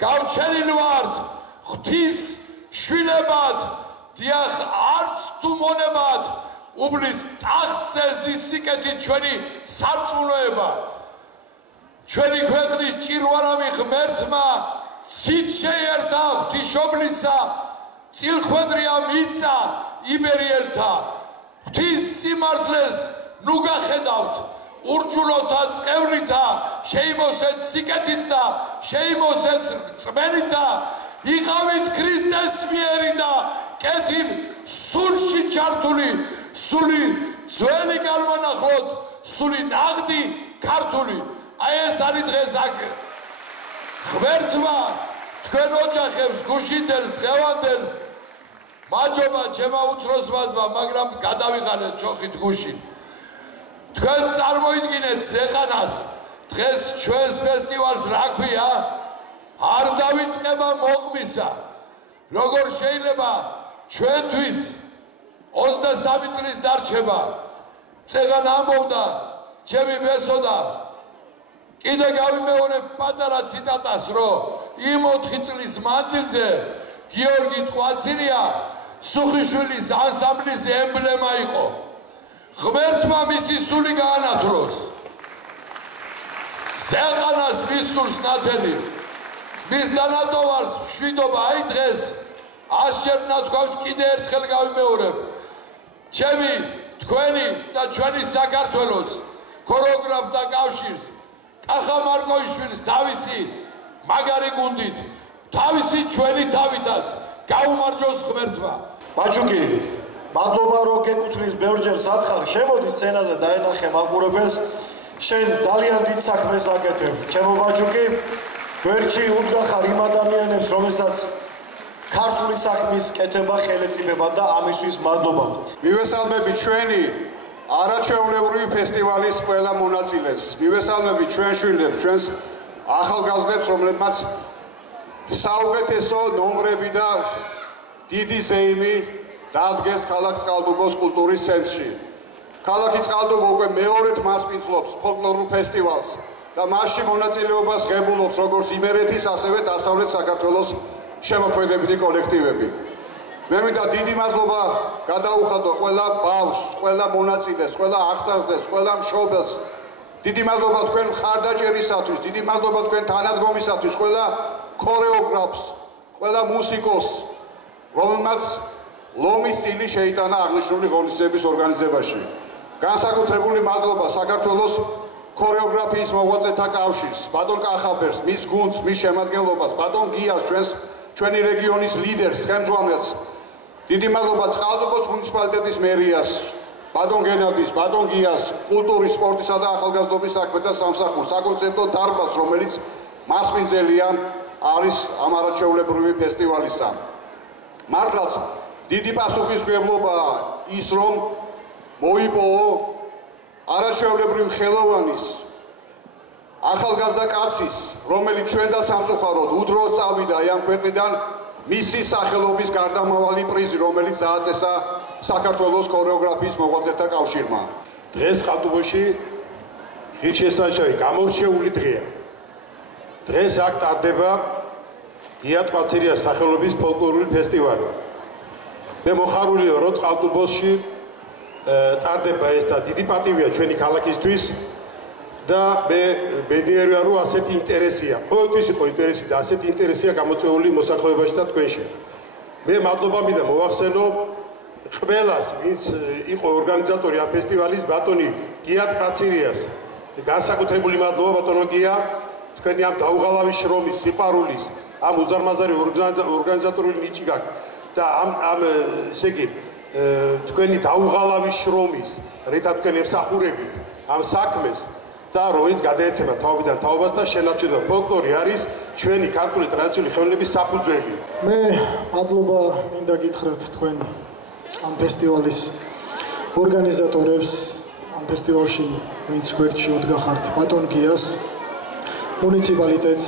გავჩენილ ვართ ღვთის შვილებად, დიახ, არც თუ მონებად, უბლის ტახტზე ზის სიკეთით ჩვენი სარწმუნოება. ჩვენი ქვეყნის ჭირვარამი ღმერთმა ცით შეერთა ღვთისმშობლისა, წილხვედრია მიწა იბერიელთა. ღვთის სიმართლეს ნუ გახედავთ, ურჯულოთა წყევლითა შეიმოსეთ სიკეთით და შეიმოსეთ რწმენითა, იყავით ქრისტეს მიერი და კეთილ სულში ჩართული, სული ძველი განმონახლოთ, სული ნაღდი ქართული. აი ეს არის დღეს აქ ღმერთმა თქვენ ოჯახებს, გუშინდელს, დღევანდელს მაჯობა ჩემა უცროს ვაზმა, მაგრამ გადავიღალეთ ჩოხით გუშინ. თქვენ წარმოიდგინეთ ზეყანას, დღეს ჩვენს ფესტივალს რა ქვია? არ დავიწყება მოყმისა. როგორ შეიძლება ჩვენთვის 23 წლის დარჩება? წეგან ამბობდა ჩემი ბესოდა, კიდე გავიმეორებ პატარა ციტატას, რომ იმ 4 წლის მანძილზე გიორგი ტყვაცირია სუხიშვილის ანსამბლის ემბლემა იყო. ღმერთმა მისი სული გაანათლოს. ზეყანას მის სულს ნათელი. მის დანატოვარს მშვიდობა. აი დღეს ასჯერ ნათქვამს კიდე ერთხელ გავიმეორებ. ჩემი, თქვენი და ჩვენი საქართველოს ქორეოგრაფთა კავშირს, კახა მარკოიშვილის თავისი მაგარი გუნდით, თავისი ჩვენი თავითაც გაუმარჯოს ღმერთმა. ბაჩუკი, მადლობა რომ გეკუთვნის ბევრჯერ სათხარ, შემოდი სცენაზე დაენახე მაყურებელს. შენ ძალიან დიდ საქმეს აკეთებ. ჩემო ბაჩუკი, გვერდში უდგახარ იმ ადამიანებს, რომელსაც ქართული საქმის კეთება ხელეწიფება და ამისთვის მადლობა. მივესალმები ჩვენი არაჩვეულებრივი ფესტივალის ყველა მონაწილეს. მივესალმები ჩვენ შვილებს, ჩვენს ახალგაზრდებს, რომლებმაც საუკეთესო ნომრები და დიდი ზეიმი დადგეს ქალაქ წყალტუბოს კულტურის ცენტრში. ქალაქი წყალტუბო უკვე მეორედ მასპინძლობს ფოლკლორულ ფესტივალს და მასში მონაწილეობას ღებულობს როგორც იმერეთის, ასევე დასავლეთ საქართველოს შემოქმედებითი კოლექტივები. მე მინდა დიდი მადლობა გადაუხადო ყველა ბავშვს, ყველა მონაწილეს, ყველა ახსნაზრდელს, ყველა მშობელს. დიდი მადლობა თქვენ მხარდაჭერისათვის, დიდი მადლობა თქვენ თანადგომისათვის, ყველა ქორეოგრაფს, ყველა მუსიკოსს, რომელმაც ლომის წილი შეიტანა აღნიშნული ღონისძიების ორგანიზებაში. განსაკუთრებული მადლობა საქართველოს ქორეოგრაფიის მოღვაწეთა კავშირს, ბატონ კახაბერს, მის გუნდს, მის შემადგენლობას, ბატონ გიას, ჩვენი რეგიონის ლიდერს, ხელმძღვანელს. დიდი მადლობა წყალტუბოს მუნიციპალიტეტის მერიას, ბატონ გენადის, ბატონ გიას, კულტურის, სპორტისა და ახალგაზრდობის საქმეთა სამსახურს, საკონცერტო დარბაზს, რომელიც მასპინძელია არის ამ არაჩვეულებრივი ფესტივალისა. მართლაც დიდი პასუხისმგებლობაა ის, რომ მოიპოვო არაჩვეულებრივ ხელოვანის, ახალგაზრდა კაცის, რომელიც ჩვენ და სამწუხაროდ უდროოდ წავიდა აი ამ ქვეყნიდან, მისი სახელობის გარდამავალი პრიზი, რომელიც დააწესა საქართველოს ქორეოგრაფიის მოღვაწეთა კავშირმა. დღეს ყალტუბოში ღირსშესანიშნავი გამორჩეული დღეა. დღეს აქ ტარდება გია ტყვაცირიას სახელობის ფოლკლორული ფესტივალი. მე მოხარულია, რომ ყალტუბოში ტარდება ეს და დიდი პატივია ჩვენი ქალაქისთვის და მე მედიერია რომ ასეთი ინტერესია. ყოველთვის იყო ინტერესი და ასეთი ინტერესია გამოწვეული მოსახლეობაში და თქვენში. მე მადლობა მინდა მოვახსენო ყველას, ვინც იყო ორგანიზატორი ამ ფესტივალის, ბატონი გია ტყვაცირიას. განსაკუთრებული მადლობა ბატონო გია, თქვენი ამ დაუღალავი შრომის, სიყვარულის, ამ უზარმაზარი ორგანიზატორული ნიჭი გაქვთ და ამ ესე იგი თქვენი დაუღალავი შრომის, რითაც თქვენ ემსახურებით ამ საქმეს და რომელიც გადაეცემა თაობიდან თაობას და შენარჩუნება. ფოლკლორი არის ჩვენი ქართული ტრადიციული ხელოვნების საფუძველი. მე მადლობა მინდა გითხრათ თქვენ ამ ფესტივალის ორგანიზატორებს, ამ ფესტივალში ვინც გვერდში უდგახართ, ბატონ გიას, მუნიციპალიტეტს,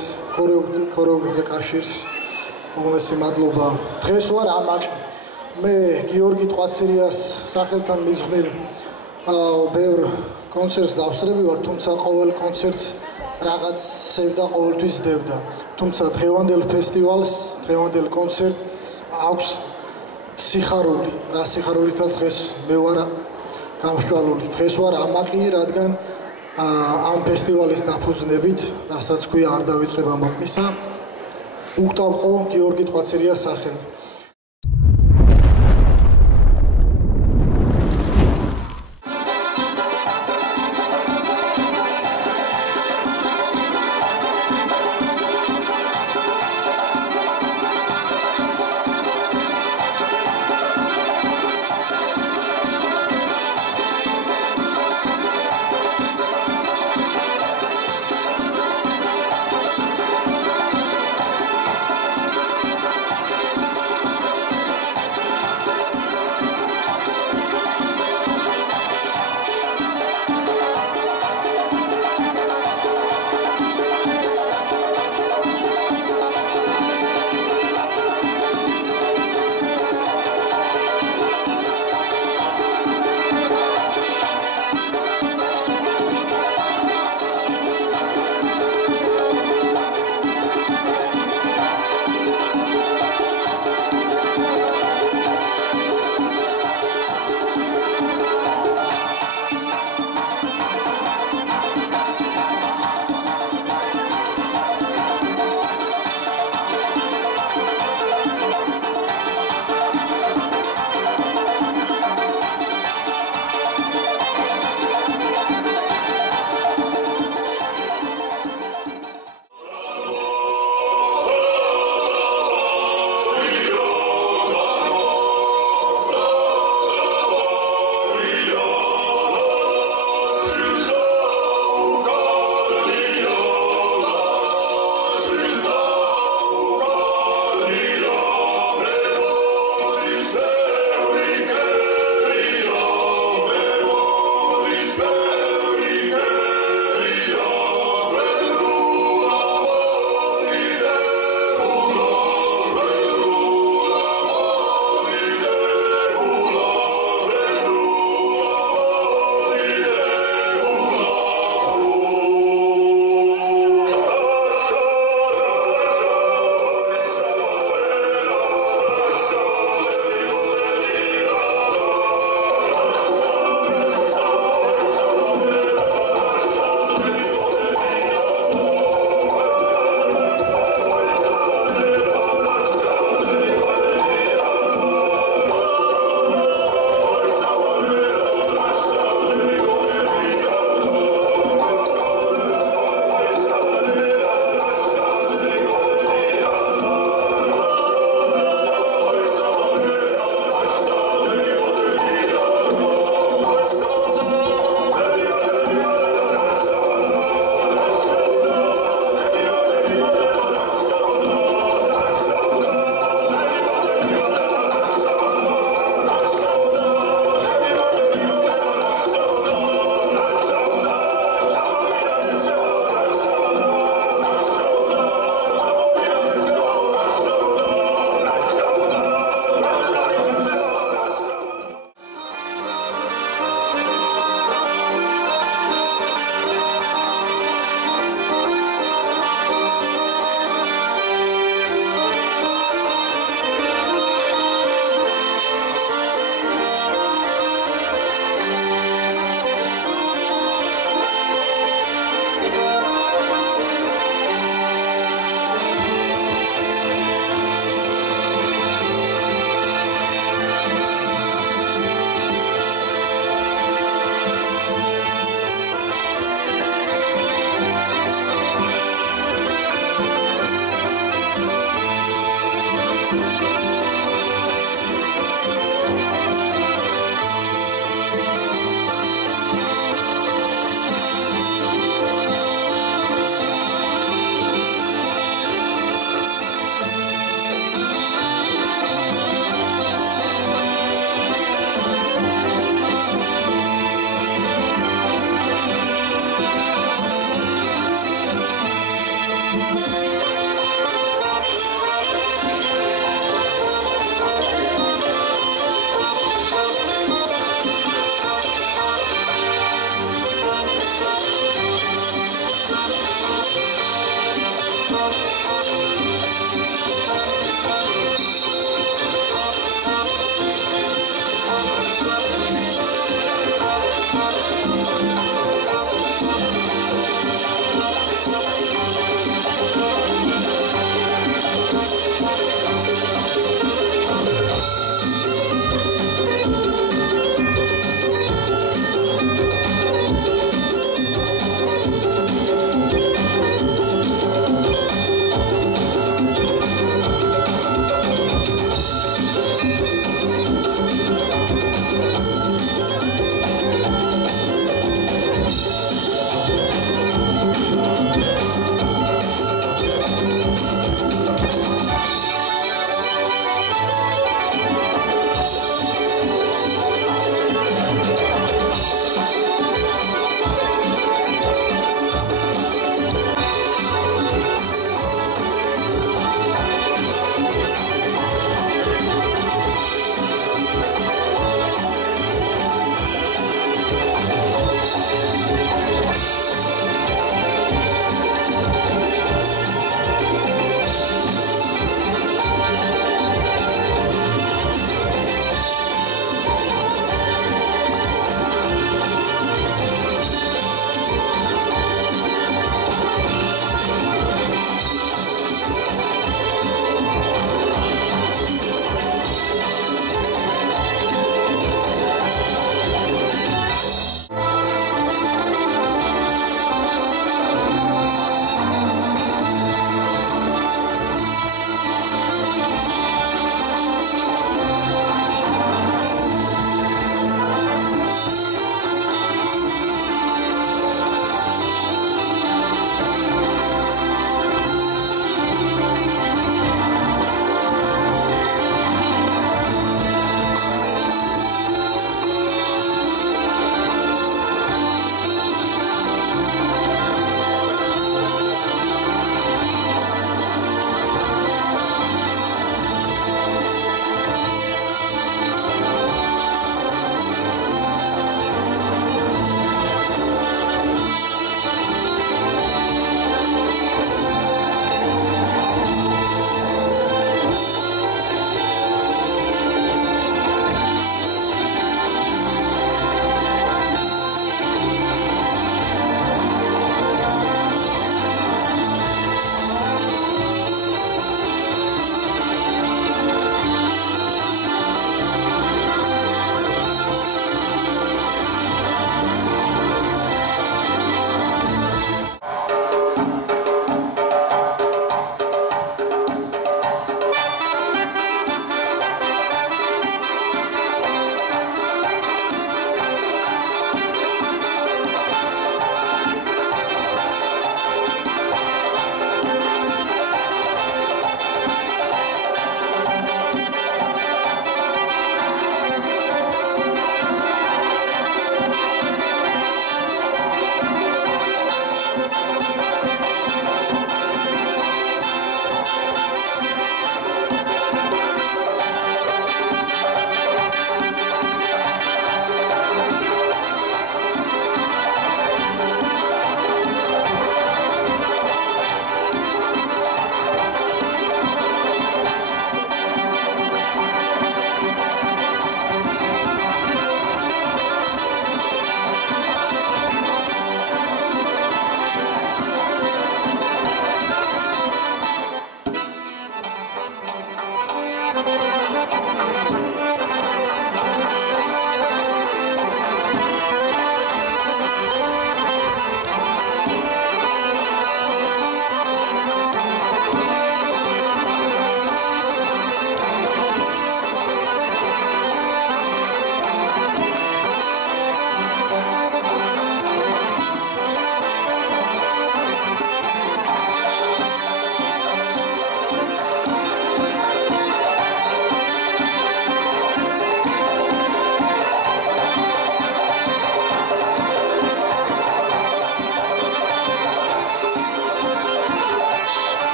ქორეოგრაფთა კავშირს, უმეტესი მადლობა. დღეს ვარ ამაკ მე გიორგი ტყვაცირიას სახელთან მიძღვნილ ბევრ კონცერტს დავსწრები ვარ, თუმცა ყოველ კონცერტს რაღაც სევდა, ყოველთვის სდევდა. თუმცა დღევანდელ ფესტივალს, დღევანდელ კონცერტს აქვს სიხარული, რა სიხარულითაც დღეს მე ვარ გამსჭვალული. დღეს ვარ ამაყი, რადგან ამ ფესტივალის დაფუძნებით, რასაც ქვია არ დავიწყება მოქმისა, უკტავყო გიორგი ტყვაცერიას სახელი.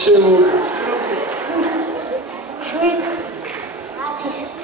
შემოდი. შვიდ. 10.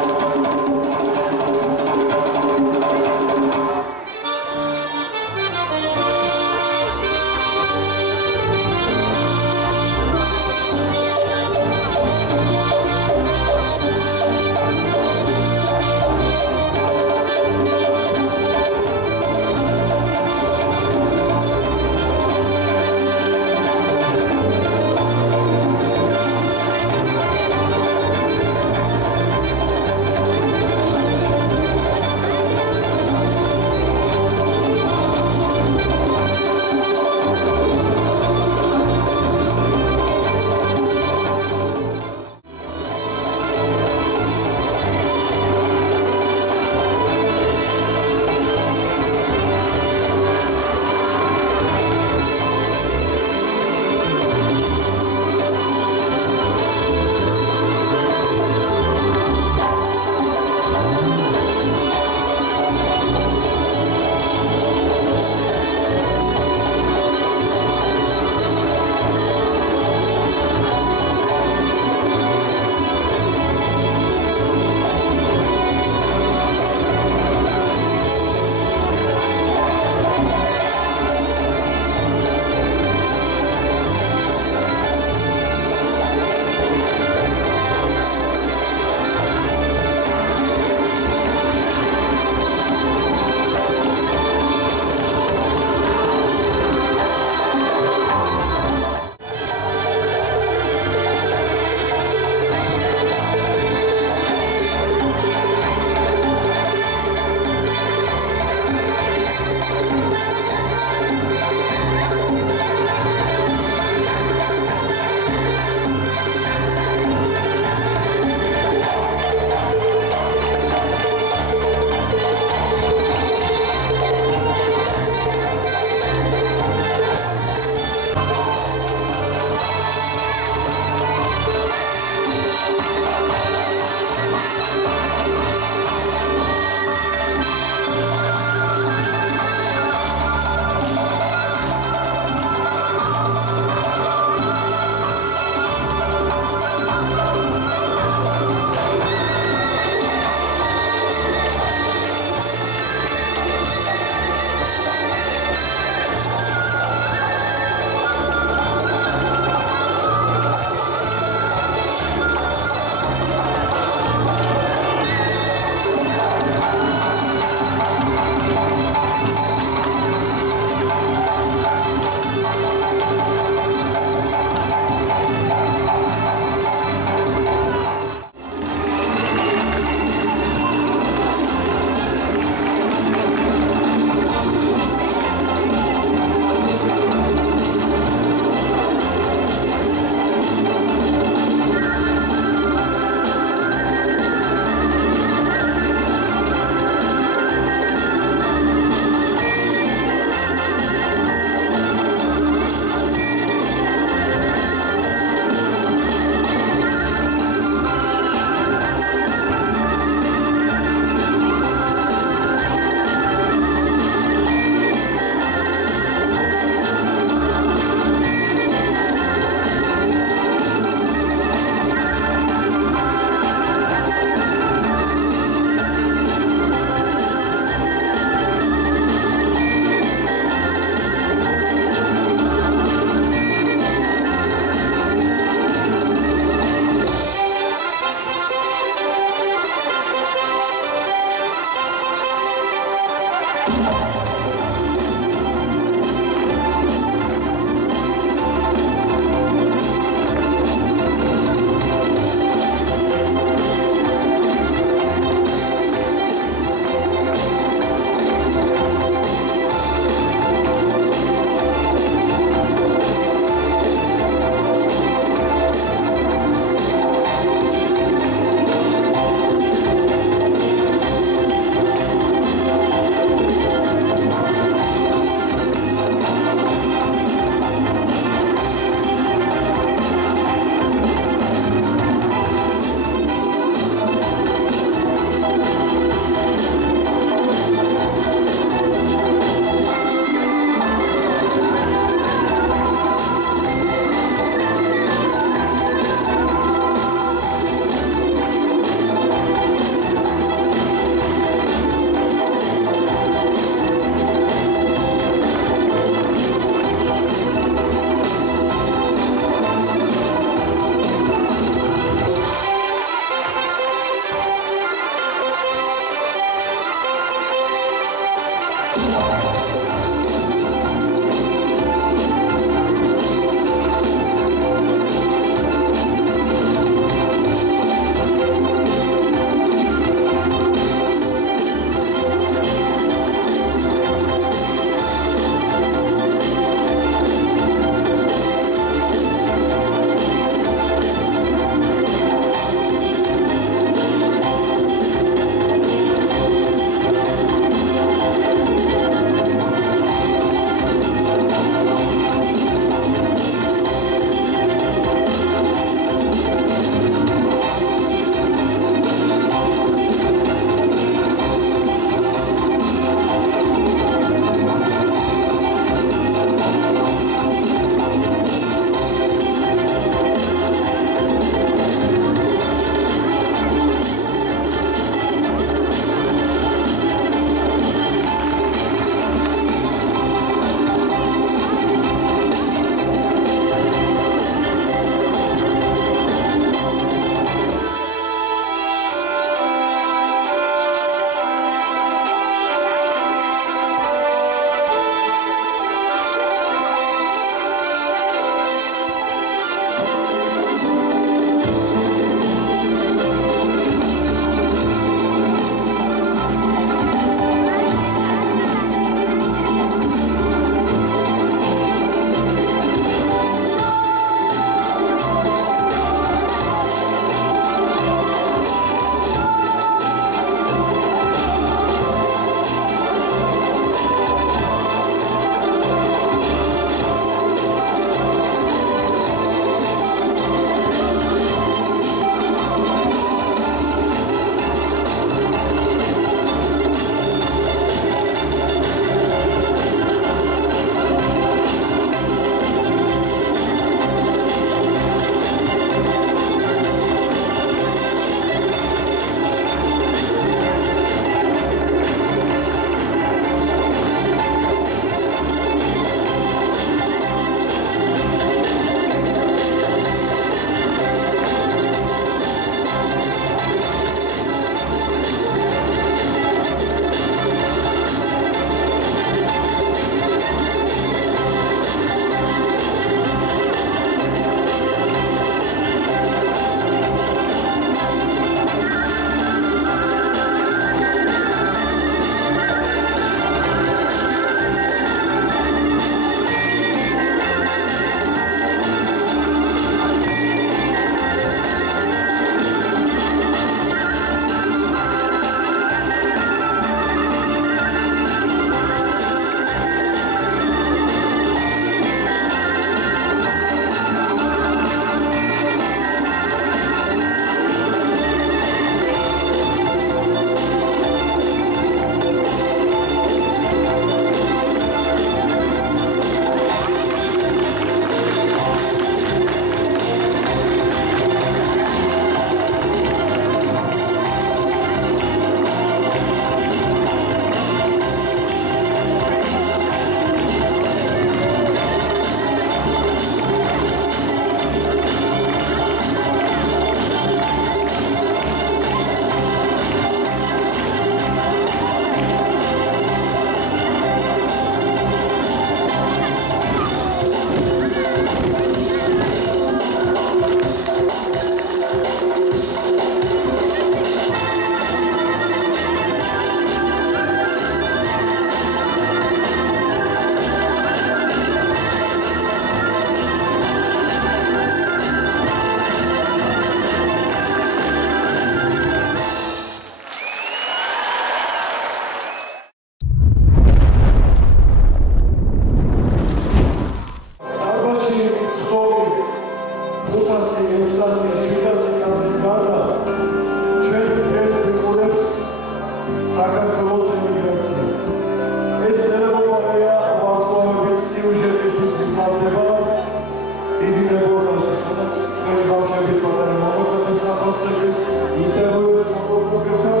ხელისუფლების ინტერვიუებს მოგებთან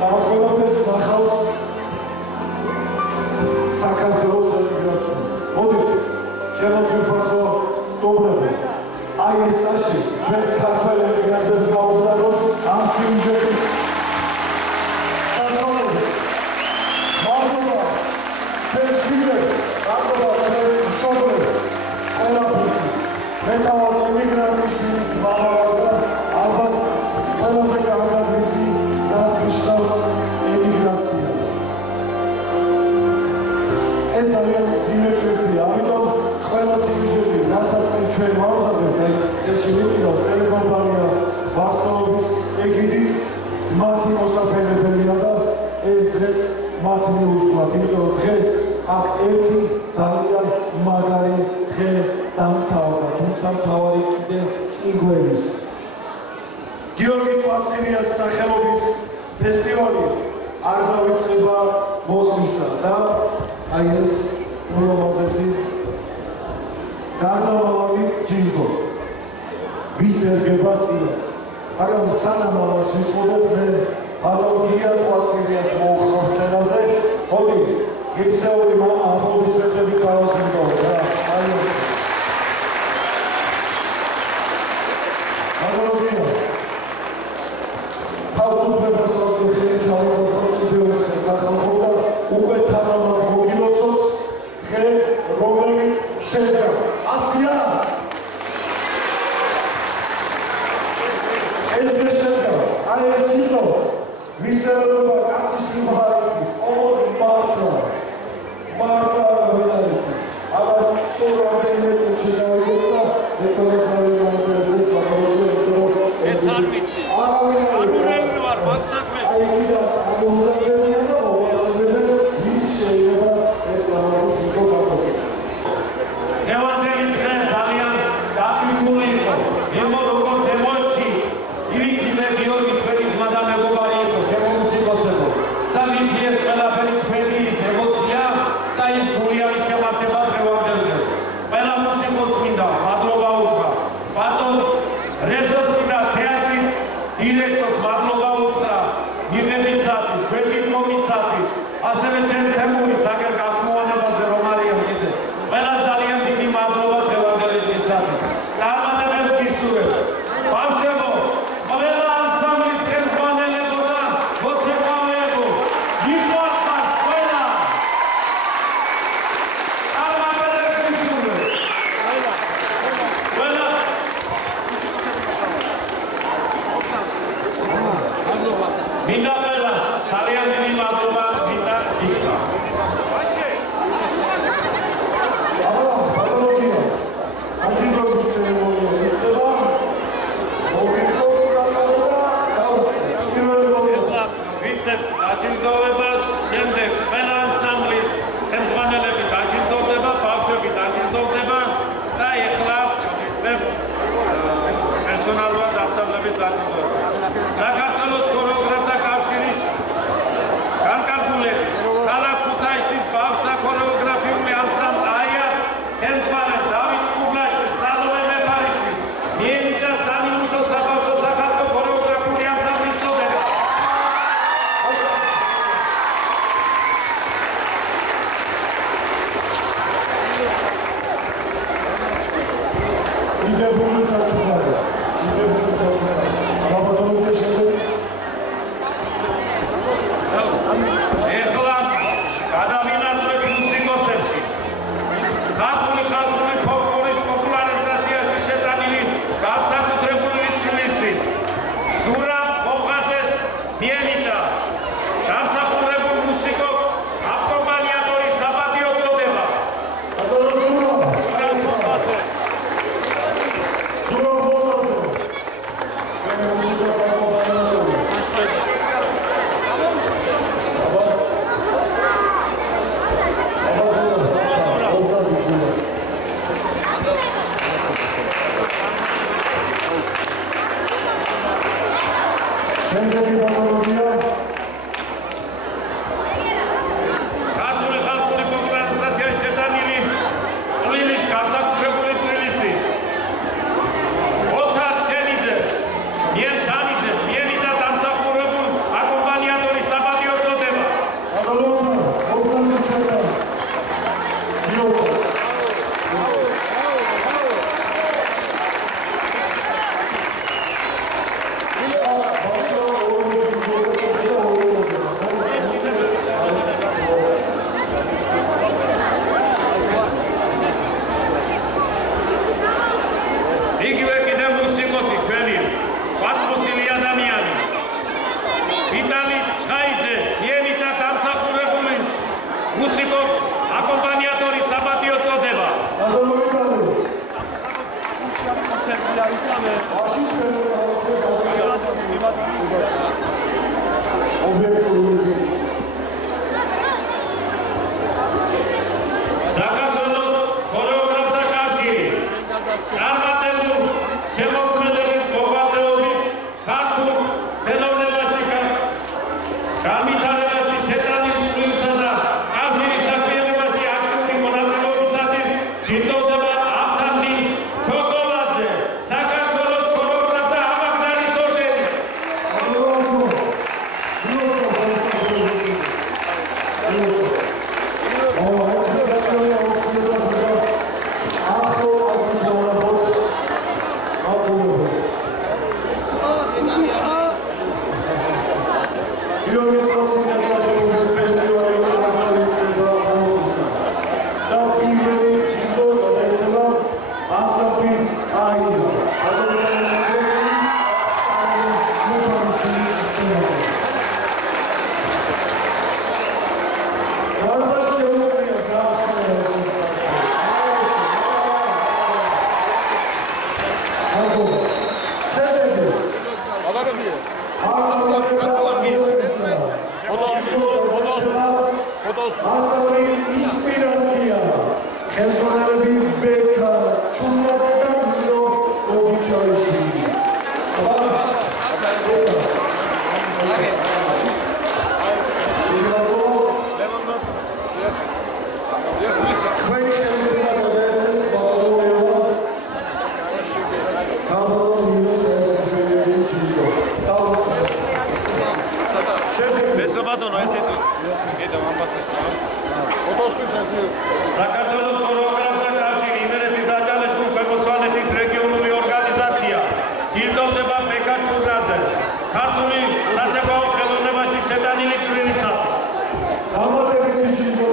და ყველაფერს ნახავს საქართველოს ემიგრაცია. მოდით შემოგვიფასო სტუმრები. აი ეს წაში ჩვენს ქართველ ემიგრანტებს გავუზარდოთ ამ სიუჟეტის საშუალებით. მადლობა ჩვენს შვილებს, მადლობა ჩვენს მშობლებს, ყველაფერთვის. მე თავად ემიგრანტის შვილის მამა ვარ და ალბათ ყველაზე კარგად ვიცი რას ნიშნავს ემიგრაცია. ეს ძალიან ძიმე კრიტიკაა, ამიტომ ყველა სიუჟეტი, რასაც ჩვენ ვავსებთ, ეს შეიძლება ტელეკომპანია ვარსკვლავის ეგიდით მათი მოსაფენებელია და ეს დღეს მათ მიუძღვნათ, იმიტომ დღეს აქ ერთი ძალიან მაგარი დღე დამთავრდა, თუმცა მთავარი კიდე წინ გვერის. გიორგი კვაცირიას სახელობის ფესტივალი არ დავიწყება მოხმისა და აი ეს ულამაზესი გარდამავალი ჯილდო ვის ერგება წინა. მაგრამ სანამ ამას ვიყურებ, მე გია კვაცირიას მოუხმობ სცენაზე. მოდი გესაური აპლოდისმენტები გავაკეთოთ რა. აი ეს აგროვია თავისუფლებას ვახდენ ჩავარდოთ კიდევ ერთხელ სახალხო და უკვე თანამარ მოგილოცოთ დღე რომელიც შედგა ასია ეს დღე შედგა აი ეს ჯილდო მისელობა კაცის შუმარიცის ორ მარტა ვიდალიცის ამას სულ რამდენიმე წუთში დავიგებ და ეკონომიკურ მომენტებს ვაკეთებ ეს არ ვიცი არ ვარ მაგ საქმეს აი და ამომზადებია და მოვასწრებენ ვის შეიძლება ეს ლამაზი ჯილდო გაკეთდეს. Evangeli დღე ძალიან დაკრიტული იყო. იმო როგორც ემოცი, ივიცი მე გიორგი თქვენი ძმა და მეგობარი იყო, ჩემო მუსიკოსებო. და ვიცი ეს ყველაფერი თქვენი ის ემოცია და ის გულიანი შემართება დღევანდელზე. ყველა მუსიკოს მინდა მადლობა უთხრა. ბატონ რეზოს მინდა თეატრის დირექტორს მადლობა უთხრა მიღებისათვის, გვერდითქმისათვის, ასევე ჩემ თემური საგერ გახმოვანებაზე რომ არიან კიდე. ყველას ძალიან დიდი მადლობა დღევანდელი დღისათვის. წარმატებებს გისურვებ. ბავშვებო, ყველა ანსამბლის ხელმძღვანელებო და მოცეკვავეებო, მიყვარხართ ყველა. წარმატებებს გისურვებ. ყველა მინდა ყველა ძალიან დიდი მადლობა მინდა გითხრა. დაჯილდოვებას შემდეგ ყველა ანსამბლი ხელმძღვანელები დაჯილდოვდება, ბავშვები დაჯილდოვდება და ეხლა ვიწყებ პერსონალურად ანსამბლების დაჯილდოვება. საქართველოს ქორეოგრაფთა კავშირის განკარგულები, ქალაქ ქუთაისის ბავშვთა ქორეოგრაფიული ანსამბლი აიას ხელმძღვანელი დავით კუბლაშვილი, სალომე მეფარიშვილი მიენიჭა სამიმუშო საბავშვო საქართველოს ქორეოგრაფიული ანსამბლის წოდება. დიდებული საქმეა. გაბატონებული შემდეგ ეხლა გადავინაცვლებ მუსიკოსებში. ქართული ფოლკლორის პოპულარიზაციაში შეტანილი განსაკუთრებული წვლისთვის ზურაბ გოგაძეს მიენიჭა დამსახურებულ მუსიკო აკომპანიატორის საპატიო წოდება. Yes, საქართველოს ქორეოგრაფთა კავშირი, იმერეთის აჭარაჭულ ქვემოსვანეთის რეგიონული ორგანიზაცია ჯილდოვდება ბექა ჩურნაძე ქართული საზღვაო ხელოვნებაში შეტანილი წვრილისათვის. დამატებითი ჯილდო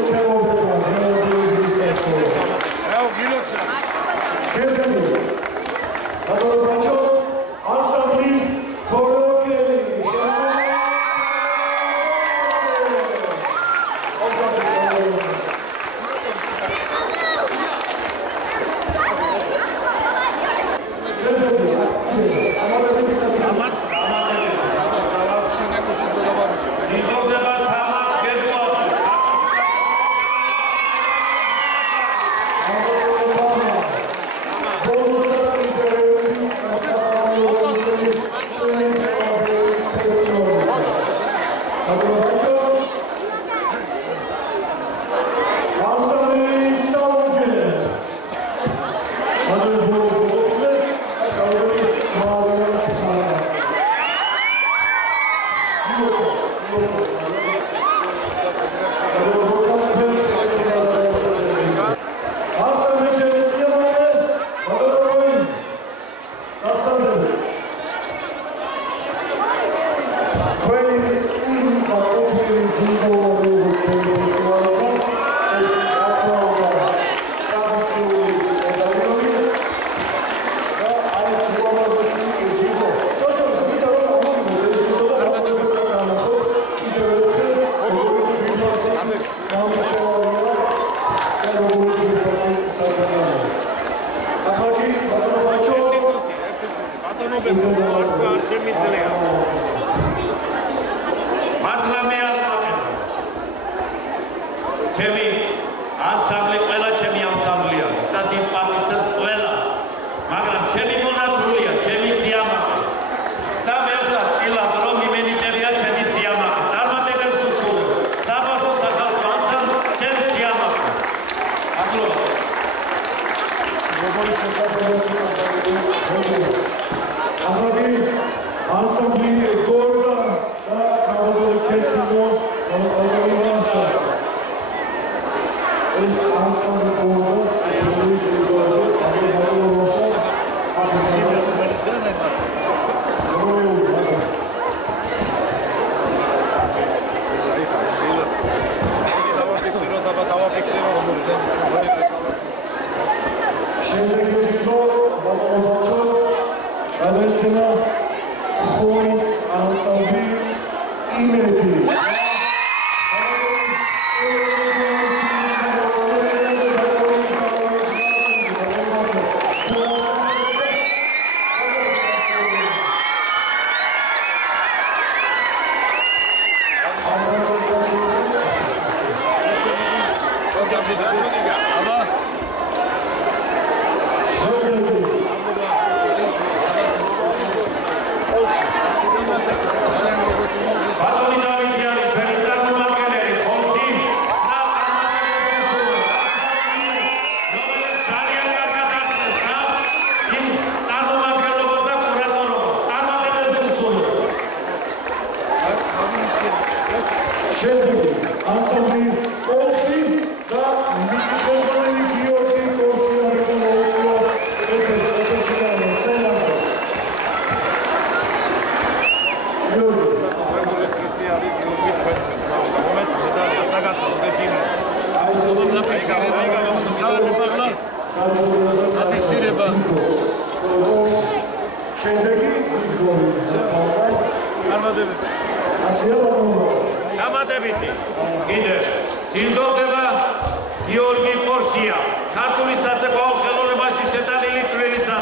შემოგვეცა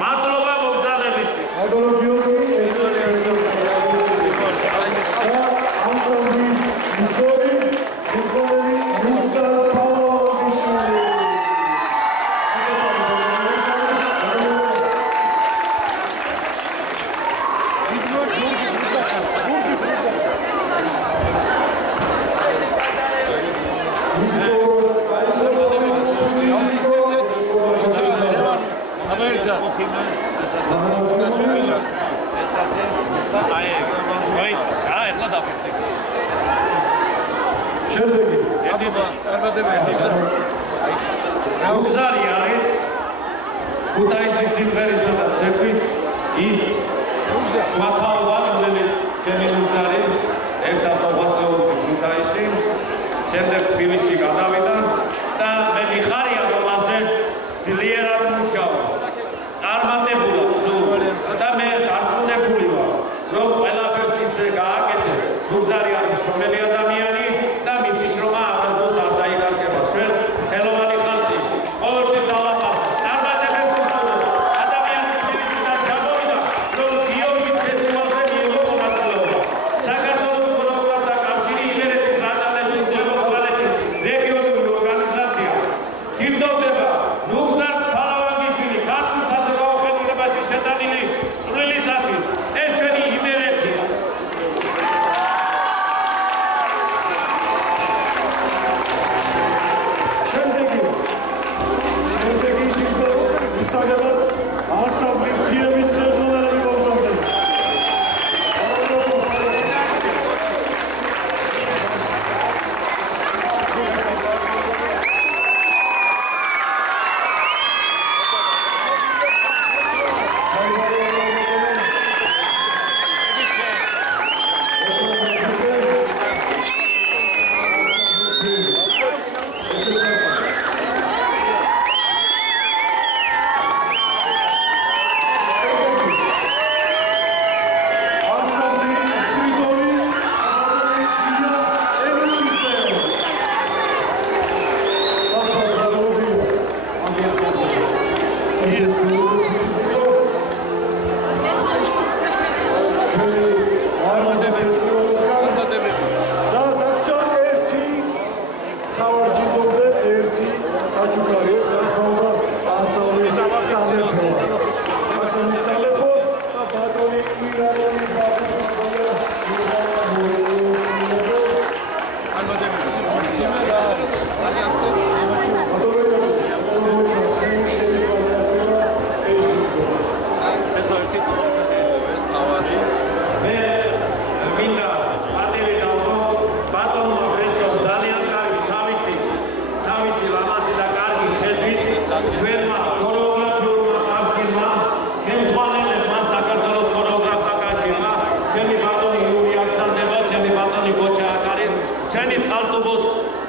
მადლობა მოგზაურობისთვის. გუგზარი არის ქუთაისის სიმღერისა და ცეკვის ის შვათაობა, რომელიც ჩემი გუგზარი ერთად მოღვაწეობდა ქუთაისში, შემდეგ თბილისში გადავიდა და მე მიხარია რომ ასე ძლიერად მუშაობ. წარმატებულად სულ და მე დარწმუნებული ვარ, რომ ყველაფერს ისე გააკეთე. გუგზარი არის შრომელი ადამიანი და მისი შრომა არასდროს არ დაიდარგება. ჩვენ ხელოვანი ხალხი ყოველთვის დავაფასებთ. წარმატებებს ვუსურვებთ. ადამიანი თბილისიდან ჩამოვიდა, რომ გიორგის ფესტივალზე მიიღო მონაწილეობა. საქართველოს ქორეოგრაფთა კავშირი იმერეთის რატალეთის მებოსვალეთის რეგიონული ორგანიზაცია ჯილდოვდება ნუგზარ ფალავანგიშვილი ქართულ საზოგადო ხელოვნებაში შეტანილი წვლილისათვის. ეს ჩვენი იმერეთია. შემდეგი ჯილდოს მისაღებად ანსამბლი მთიების ხელმძღვანელები მომზადდება.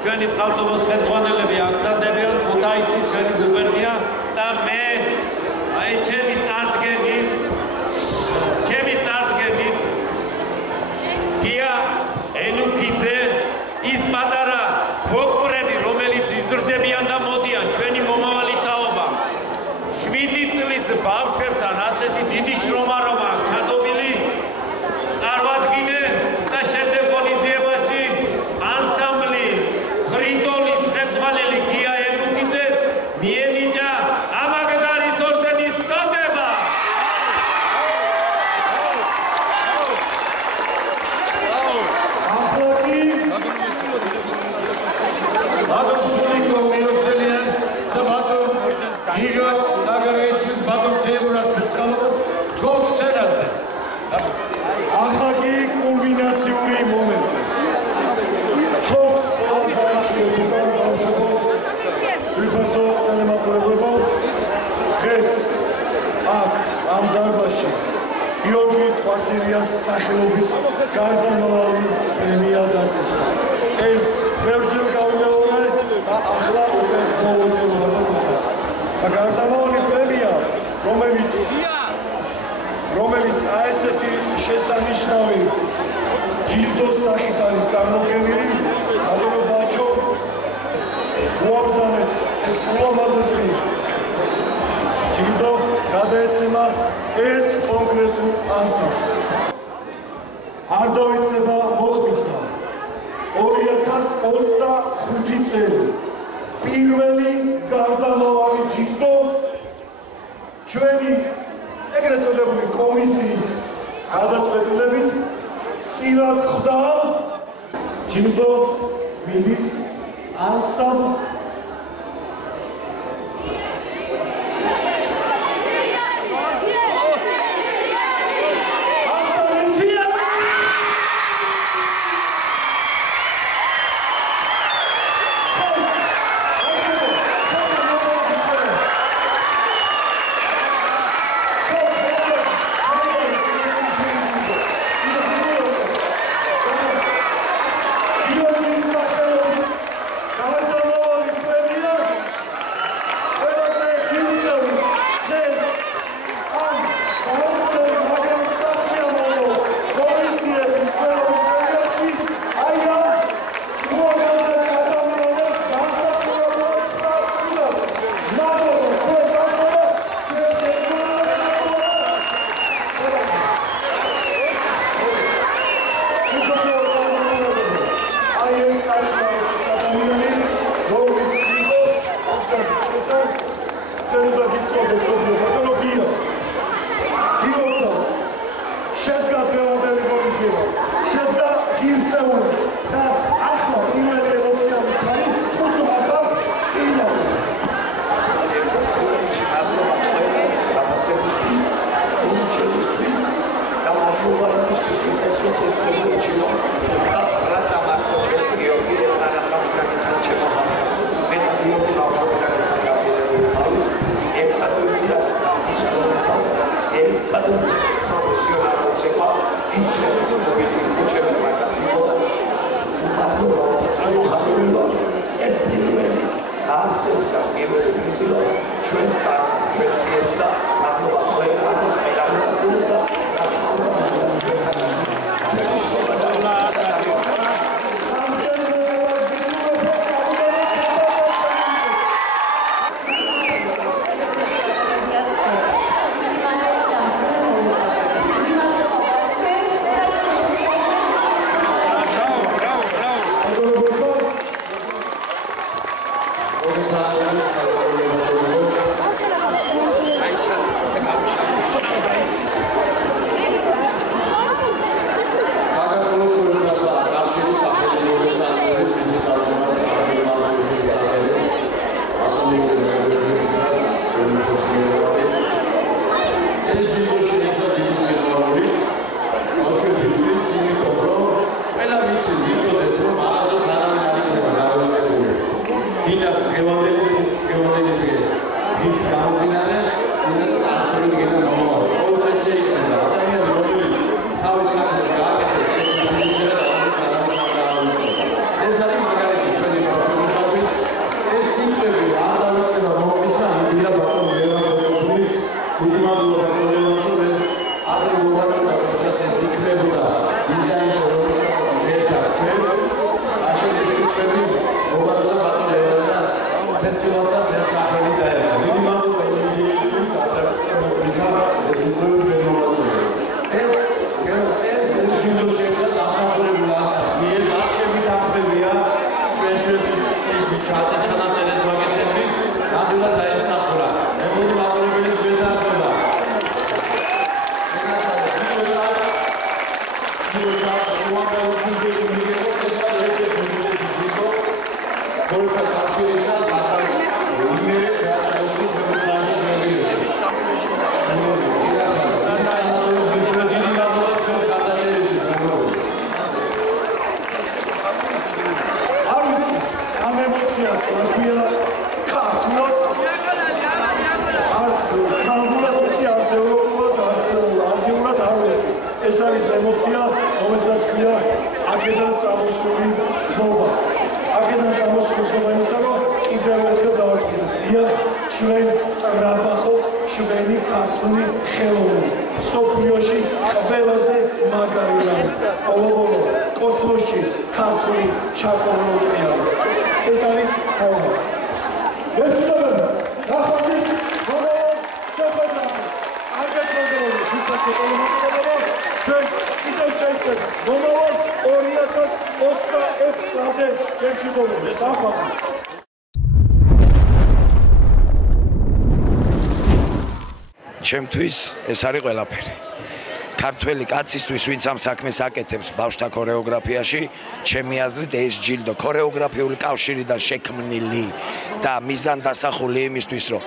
ჩვენი წყალტუბოს ხელმძღვანელები აქცევდებიან ქუთაისის ჩვენი გუბერნია და მე აი ჩემი წარდგენით გია ელუფიძე ის პატარა ფოლკლორები რომელიც იზრდებიან და მოდიან ჩვენი მომავალი თაობა 7 წლის ბავშვებთან ასეთი დიდი შრომა რომ აქვს ჩადობილი წარმოადგინე და შემდეგ ღონისძიებაში ანსამბლი ხრინდოლის ხელმძღვანელი გია ელუფიძეს მიენიჭა ამაგდარის ორდენის წოდება. Bottom Suliko Miroselians, the bottom Igor Sagareshis, bottom Teburas Pitskalovas, top Senase. ახალი კულმინაციური მომენტი. Top თვითფასო ტელემაყურებლებო დღეს აქ ამ დარბაზში გიორგი კვაცირიას სახელობის გარდამავალი პრემია დაწესდა. ეს ბევრჯერ გავიმეორე და ახლა უკვე მოვუწევია მოხდეს. და გარდამავალი პრემია, რომელიც ასეთი შესანიშნავი ჯილდოს სახით არის წარმოქმნილი, ბატონო ბაჩო, მოაბრძანეთ ეს ულამაზესი ჯილდო გადაეცემა ერთ კონკრეტულ ანსამბლს. არ დავიწყება მოხდისა 2025 წელი პირველი გარდამავალი ჯილდო ჩვენი ეგრეთ წოდებული კომისიის გადაწყვეტილებით წილად ხვდა ჯილდო მიდის ანსამბლ გირსეული და ახლა პირველი ემოცია მითხარი თუთ ახალ პირად ეს არის ემოცია, რომელსაც ქვია აქედან წამოსული ცნობა. აქედან წამოსული ცნობა იმისა, რომ კიდევ ერთხელ დავაწყოთ. დიახ, ჩვენ ტრაბახობთ ჩვენი ქართული ხელოვნებით. სოფლიოში ყველაზე მაგარი რამე. ყოველდღე კოსმოსში ქართული ჩაკოლოდი არის. ეს არის ხოლმე. ეცნობენ, ნახავთ ჩვენ კიდევ შეიძლება მომავალ 2026 წლამდე გემშვიდობები საფრანგეთს ჩემთვის ეს არის ყველაფერი ქართველი კაცისთვის ვინც ამ საქმეს აკეთებს ბავშვთა ქორეოგრაფიაში ჩემი აზრით ეს ჯილდო ქორეოგრაფიული კავშირიდან შექმნილი და მიზანდასახული იმისთვის რომ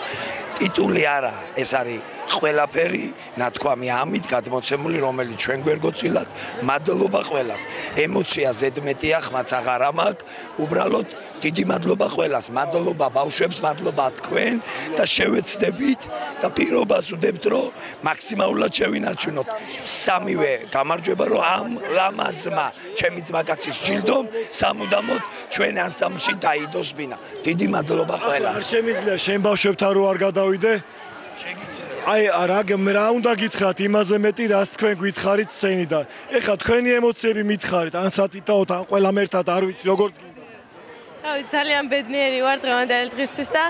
ტიტული არა ეს არის ყველაფერი ნათქვამი ამით გადმოცემული რომელიც ჩვენ გვერგოცილად მადლობა ყველას ემოცია ზედმეტია ხმაც აღარ მაქვს უბრალოდ დიდი მადლობა ყველას მადლობა ბავშვებს მადლობა თქვენ და შევეცდებით და პირობას ვდებთ რომ მაქსიმალურად შევინარჩუნოთ სამივე გამარჯვება რომ ამ ლამაზმა ჩემი ძმაკაცის ჯილდომ სამუდამოდ ჩვენ ანსამბლში დაიდოს ბინა დიდი მადლობა ყველას არ შემიძლია შენ ბავშვებთან რო არ გადავიდე აი რა უნდა გითხრათ იმაზე მეტი რაც თქვენ გითხარით სცენიდან ეხლა თქვენი ემოციები მითხარით ან სათითაოდ ან ყველამ ერთად არ ვიცი როგორც გინდა რავი ძალიან ბედნიერი ვარ დღევანდელი დღისთვის და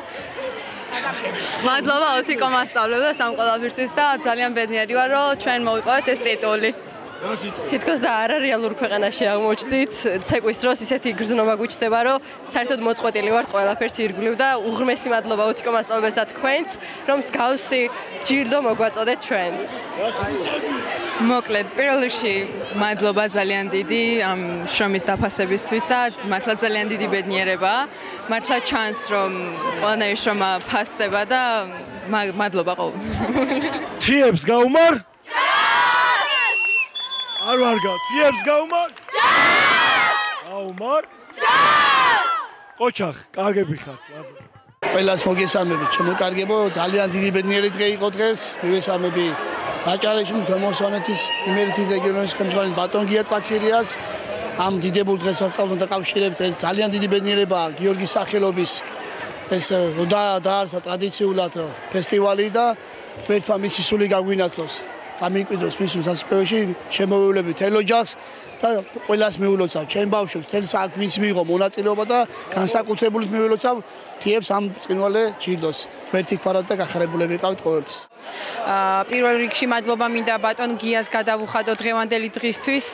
მადლობა 20 კომასწავლებლებს ამ ყველაფერთვის და ძალიან ბედნიერი ვარ რომ ჩვენ მოვიპოვეთ ეს ტიტული თითქოს და არარეალურ ქვეყანაში აღმოჩნდით, ცეკვის დროს ისეთი გრძნობა გვიჩნდება, რომ საერთოდ მოწყვეტილი ვართ ყველაფერს ირგვლივ და უღრმესი მადლობა უთიკო მასწავლებელს და თქვენს, რომ მსგავსი ჯილდო მოგვაწოდეთ ჩვენ. მოკლედ, პირველ რიგში მადლობა ძალიან დიდი ამ შრომის დაფასებისთვის და მართლა ძალიან დიდი ბედნიერება. მართლა ჩანს, რომ ყველანაირი შრომა ფასდება და მადლობა ყოველთვის. თიებს გაუმარ? არ ვარგავ, თიებს გაუმარ? გაუმარ? ყოჩახ, კარგები ხართ. ყველას მოგესალმებით, ჩემო კარგებო, ძალიან დიდი ბედნიერი დღე იყო დღეს. მივესალმები ვაჭარებში გამოსვანეთის იმერეთის რეგიონის ხელმძღვანელ ბატონ გიატყვაცილიას. ამ დიდებულ დღესასწაულთან დაკავშირებით ეს ძალიან დიდი ბედნიერებაა გიორგის სახელობის ეს დაარსა ტრადიციულად ფესტივალი და ერთმა მისი სული გაგვინათლოს. გამიკვიდროს მის სასწრაფოში შემოვლებით ელოჯახს და ყველას მიულოცავ ჩემ ბავშვებს თელ საქმის მიიღო მონაწილეობა და განსაკუთრებულად მიულოცავ თიებს ამ წინვალე ჯილდოს მერტი ფარად და გახარებულები ვიყავით ყოველთვის. პირველ რიგში მადლობა მინდა ბატონ გიას გადავუხადო დღევანდელი დღისთვის.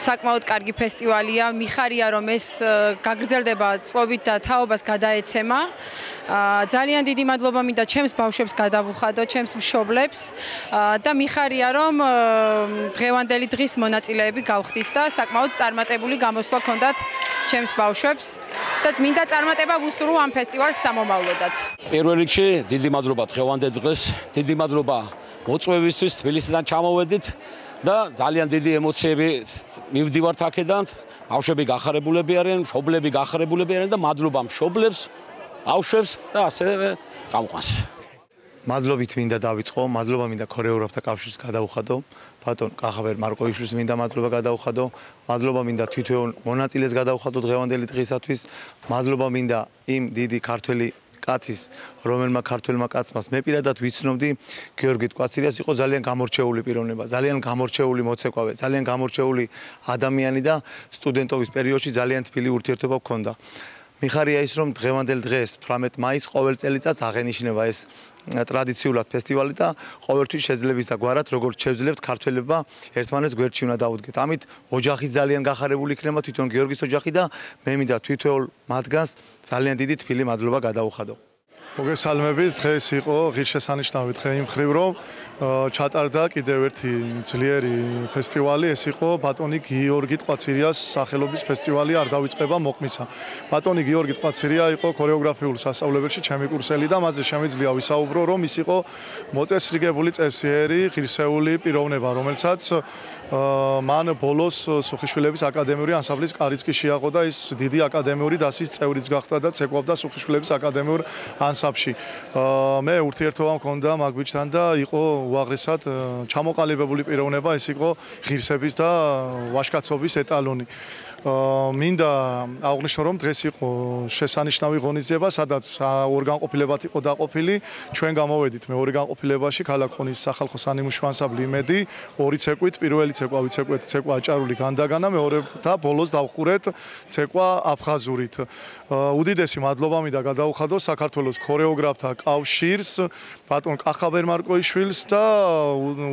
საკმაოდ კარგი ფესტივალია, მიხარია რომ ეს გაგრძელდება წლობით და თაობას გადაეცემა. ძალიან დიდი მადლობა მინდა ჩემს ბავშვებს გადავუხადო, ჩემს მშობლებს და მიხარია რომ დღევანდელი დღის მონაწილეები გავხდით და საკმაოდ წარმატებული გამოსვლა ჰქონდათ ჩემს ბავშვებს და მინდა წარმატება ვუსურვო ამ ფესტივალს სამომავლოდაც. პირველ რიგში დიდი მადლობა დღევანდელ დღეს, დიდი მადლობა მოწვევისთვის თბილისიდან ჩამოვედით. და ძალიან დიდი ემოციები მივდივართ აქედან. ბავშვები გახარებულები არიან, მშობლები გახარებულები არიან და მადლობა მშობლებს, ბავშვებს და ასევე წამყვანს. მადლობით მინდა დავიწყო, მადლობა მინდა ქორეოგრაფთა კავშირს გადავუხადო, ბატონ კახაბერ მარკოიშვილს მინდა მადლობა გადავუხადო, მადლობა მინდა თვითონ მონაწილეს გადავუხადო დღევანდელი დღისათვის, მადლობა მინდა იმ დიდი ქართველი კაცის, რომელმა ქართველმა კაცმა მე პირადად ვიცნობდი გიორგი ტყვაცილიას, იყო ძალიან გამორჩეული პიროვნება, ძალიან გამორჩეული მოცეკვავე, ძალიან გამორჩეული ადამიანი და სტუდენტობის პერიოდში ძალიან თბილი ურთიერთობა ჰქონდა. მიხარია ის, რომ დღევანდელ დღეს 18 მაისს ყოველ წელიწადს აღენიშნება ეს ტრადიციულად ფესტივალი და ყოველთვის შეძლებს და გვარად როგორც შევძლებთ ქართველებმა ერთმანეთს გვერდში უნდა დავუდგეთ. ამით ოჯახი ძალიან გახარებული იქნება, თვითონ გიორგის ოჯახი და მე მინდა თვითონ მათგანს ძალიან დიდი თბილი მადლობა გადავუხადო. მოგესალმებით, დღეს იყო ღირსშესანიშნავი დღე იმ მხრივ, რომ ჩატარდა კიდევ ერთი ძლიერი ფესტივალი, ეს იყო ბატონი გიორგი ტყვაცილიას სახელობის ფესტივალი არ დავიწყება მოყმისა. ბატონი გიორგი ტყვაცილია იყო ქორეოგრაფიულ სასწავლებელში ჩემი კურსელი და მასზე შემიძლია ვისაუბრო, რომ ის იყო მოწესრიგებული წესიერი, ღირსეული პიროვნება, რომელსაც მან ბოლოს სუხიშვილების აკადემიური ანსამბლის კარიც კი შეაღო და ის დიდი აკადემიური დასის წევრიც გახდა და ცეკვავდა სუხიშვილების აკადემიურ ანსამბლში. მე ურთიერთობა მქონდა მაგვიჩთან და იყო უაღრესად ჩამოყალიბებული პიროვნება, ეს იყო ღირსების და ვაჟკაცობის ეტალონი. მინდა აღვნიშნო, რომ დღეს იყო შესანიშნავი ღონისძიება, სადაც ორგანყოფილებად იყო დაყოფილი. ჩვენ გამოვედით მეორე განყოფილებაში ქალაქ ხონის სახალხო სანიმუშო ანსამბლი იმედი, ორი ცეკვით, პირველი ცეკვა აჭარული განდაგანა, მეორე და ბოლოს დავხურეთ ცეკვა აფხაზურით. უდიდესი მადლობა მინდა გადაუხადო საქართველოს ქორეოგრაფთა კავშირს, ბატონ კახაბერ მარკოიშვილს და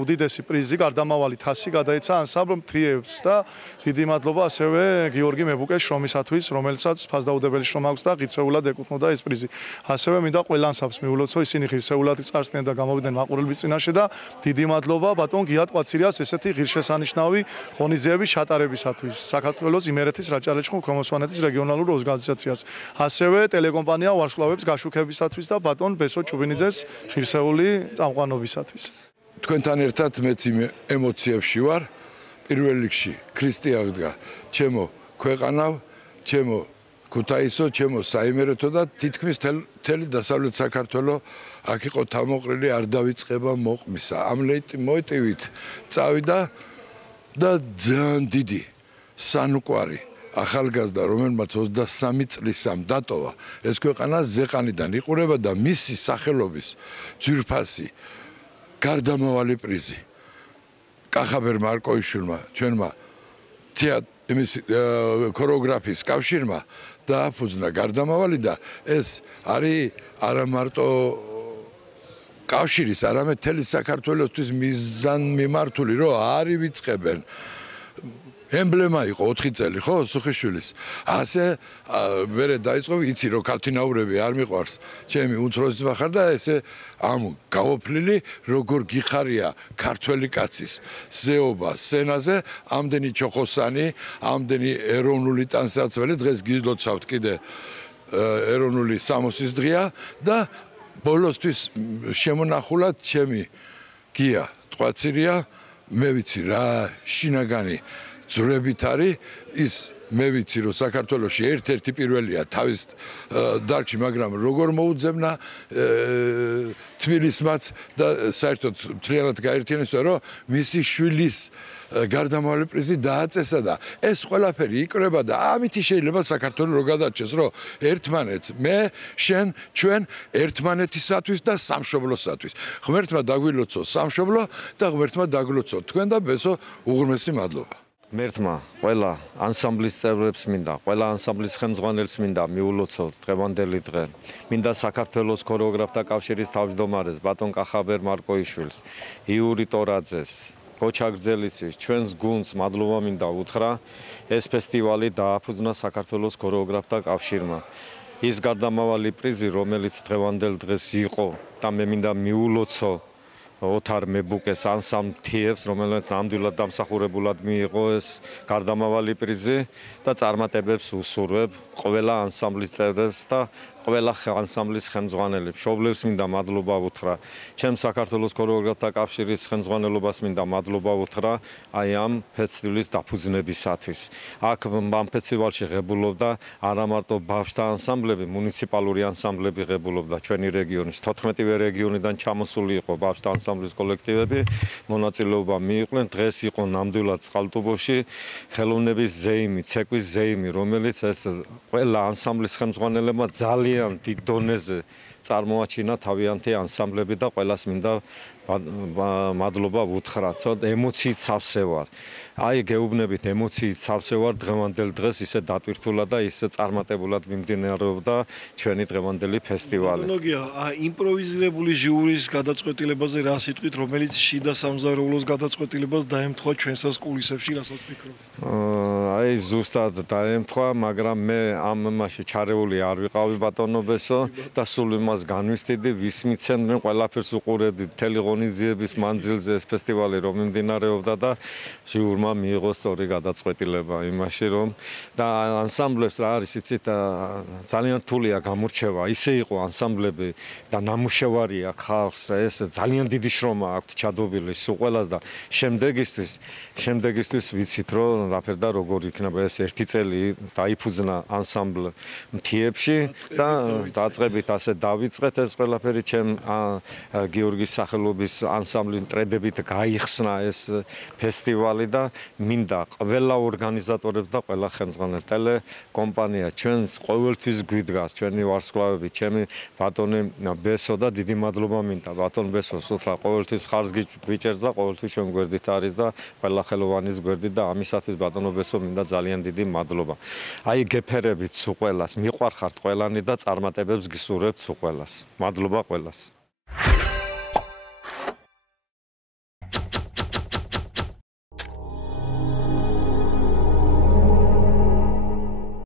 უდიდესი პრიზი გარდამავალი თასი გადაეცა ანსამბლ მთიევს და დიდი მადლობა ასევე გიორგი მებუკეს შრომისათვის, რომელსაც ფასდაუდებელი შრომა აქვს და ღირსეულად ეკუთვნოდა ეს პრიზი. ასევე მინდა ყველა ანსამბლს მიულოცო, ისინი ღირსეულად წარსდნენ და გამოვიდნენ მაყურებლების წინაშე და დიდი მადლობა ბატონ გია ტყვაცილიას ესეთი ღირსშესანიშნავი ღონისძიების ჩატარებისათვის. საქართველოს იმერეთის რაჭა-ლეჩხუმ ქვემო-სვანეთის რეგიონალურ ორგანიზაციას. ასევე ტელეკომპანია ვარსკვლავებს გაშუქებისათვის და ბატონ ბესო ჩუბინიძეს ღირსეული წამყვანობისათვის. თქვენთან ერთად მეც ემოციებში ვარ. პირველ რიგში ქრისტე აღდგა ჩემო ქვეყანავ, ჩემო ქუთაისო, ჩემო საიმერეთო და თითქმის მთელი დასავლეთ საქართველო აქ იყო თავმოყრილი, არ დავიწყება მოყმისა. ამ ლეიტმოტივით წავიდა და ძალიან დიდი სანუკვარი ახალგაზრდა, რომელმაც 23 წლის დატოვა ეს ქვეყანა ზეყანიდან იყურება და მისი სახელობის ძვირფასი გარდამავალი პრიზი კახაბერ მარკოიშვილმა, ჩვენმა ქორეოგრაფიის კავშირმა დააფუძნა გარდამავალი და ეს არის არა მარტო კავშირის, არამედ მთელი საქართველოსთვის მიზანმიმართული რომ არ ივიწყებენ. ემბლემა იყო 4 წელი, ხო, სუხიშვილის. ასე მერე დაიწყო, იცი რომ ქართინაურები არ მიყვარს. ჩემი უმცროსი ძმა ხარ და ესე ამ გავოფლილი როგორ გიხარია ქართველი კაცის ზეობა სცენაზე, ამდენი ჩოხოსანი, ამდენი ეროვნული ტანსაცმელი, დღეს გილოცავთ კიდე ეროვნული სამოსის დღეა და ბოლოსთვის შემონახულად ჩემი გია ტყვაცირია, მე ვიცი რა შინაგანი ძრებით არის ის მე ვიცი რომ საქართველოში ერთ-ერთი პირველია თავის დარგში, მაგრამ როგორ მოუძებნა თბილისმაც და საერთოდ მთლიანად გაერთიანეს, რომ მისი შვილის გარდამავალი პრიზი დააწესა და ეს ყველაფერი იკრება და ამით შეიძლება საქართველოს რო გადარჩეს, რომ ერთმანეთს მე, შენ, ჩვენ ერთმანეთისათვის და სამშობლოსათვის. ღმერთმა დაგვილოცო სამშობლო და ღმერთმა დაგლოცო თქვენ და ბესო უღრმესი მადლობა. ღმერთმა ყველა ანსამბლის წევრებს მინდა, ყველა ანსამბლის ხელმძღვანელს მინდა მიულოცოთ დღევანდელი დღე. მინდა საქართველოს ქორეოგრაფთა კავშირის თავმჯდომარეს ბატონ კახაბერ მარკოიშვილს, იური ტორაძეს, გოჩა გრძელისთვის, ჩვენს გუნდს მადლობა მინდა უთხრა. ეს ფესტივალი დააფუძნა საქართველოს ქორეოგრაფთა კავშირმა. ის გარდამავალი პრიზი, რომელიც დღევანდელ დღეს იყო და მე მინდა მიულოცო ოთარ მებუკეს ანსამბლ თიებს, რომელიც ნამდვილად დამსახურებულად მიიღო ეს გარდამავალი პრიზი და წარმატებებს უსურვებ ყველა ანსამბლის წევრებს და ყველა ანსამბლის ხელმძღვანელებს. მშობლებს მინდა მადლობა უთხრა. ჩემს საქართველოს ქორეოგრაფთა კავშირის ხელმძღვანელობას მინდა მადლობა უთხრა აი ამ ფესტივალის დაფუძნებისათვის. აქ ამ ფესტივალში ღებულობდა არა მარტო ბავშვთა ანსამბლები, მუნიციპალური ანსამბლები ღებულობდა ჩვენი რეგიონის 14-ვე რეგიონიდან ჩამოსული იყო ბავშვთა ანსამბლის კოლექტივები, მონაწილეობა მიიღნენ. დღეს იყო ნამდვილად წყალტუბოში ხელოვნების ზეიმი, ცეკვის ზეიმი, რომელიც ეს ყველა ანსამბლის ხელმძღვანელებმა ძალიან დიდ დონეზე წარმოაჩინა თავიანთი ანსამბლები და ყველას მინდა მადლობა უთხრა. ცოტა ემოციით სავსე ვარ. აი გეუბნებით ემოციით სავსე ვარ დღევანდელ დღეს ისე დატვირთულად და ისე წარმატებულად მიმდინარეობდა ჩვენი დღევანდელი ფესტივალი. ტექნოლოგია იმპროვიზირებული ჟიურის გადაწყვეტილებაზე რა სიტყვით, რომელიც შიდა სამზარეულოს გადაწყვეტილებას დაემთხვა ჩვენსას კულისებში, რასაც ფიქრობთ? აი ზუსტად დაემთხვა, მაგრამ მე ამ მასში ჩარეული არ ვიყავი ბატონობესო და სულ იმას განვისტიდი, ვის მიცემდნენ ყველაფერს უყურებდი მთელი ღონისძიების მანძილზე ეს ფესტივალი რომ მიმდინარეობდა და ჟიურმა მიიღო სწორი გადაწყვეტილება იმაში რომ და ანსამბლებს რა არის იცით ძალიან რთულია გამორჩევა. ისე იყო ანსამბლები და ნამუშევარია ხალხს ეს ძალიან დიდი შრომა აქვთ ჩადობილი სულ ყველას და შემდეგისთვის ვიცით რომ რაფერ და როგორ იქნება ეს ერთი წელი დაიფუძნა ანსამბლ მთიებში და დაწყებით ასე დავიწყეთ ეს ყველაფერი ჩემ გიორგის სახელობის ანსამბლის ტრედებით გაიხსნა ეს ფესტივალი და მინდა ყველა ორგანიზატორებს და ყველა ხელმძღვანელს ტელეკომპანია ჩვენს ყოველთვის გვიდგას ჩვენი ვარსკვლავები ჩემი ბატონი ბესო და დიდი მადლობა მინდა ბატონ ბესოს უთხრა ყოველთვის ხარს გვიჭერს და ყოველთვის ჩვენ გვერდით არის და ყველა ხელოვანის გვერდით და ამისათვის ბატონო ბესო მინდა ძალიან დიდი მადლობა. აი გეფერებით სულ ყველას, მიყვარხართ ყველანი და წარმატებებს გისურვებთ სულ ყველას. მადლობა ყველას.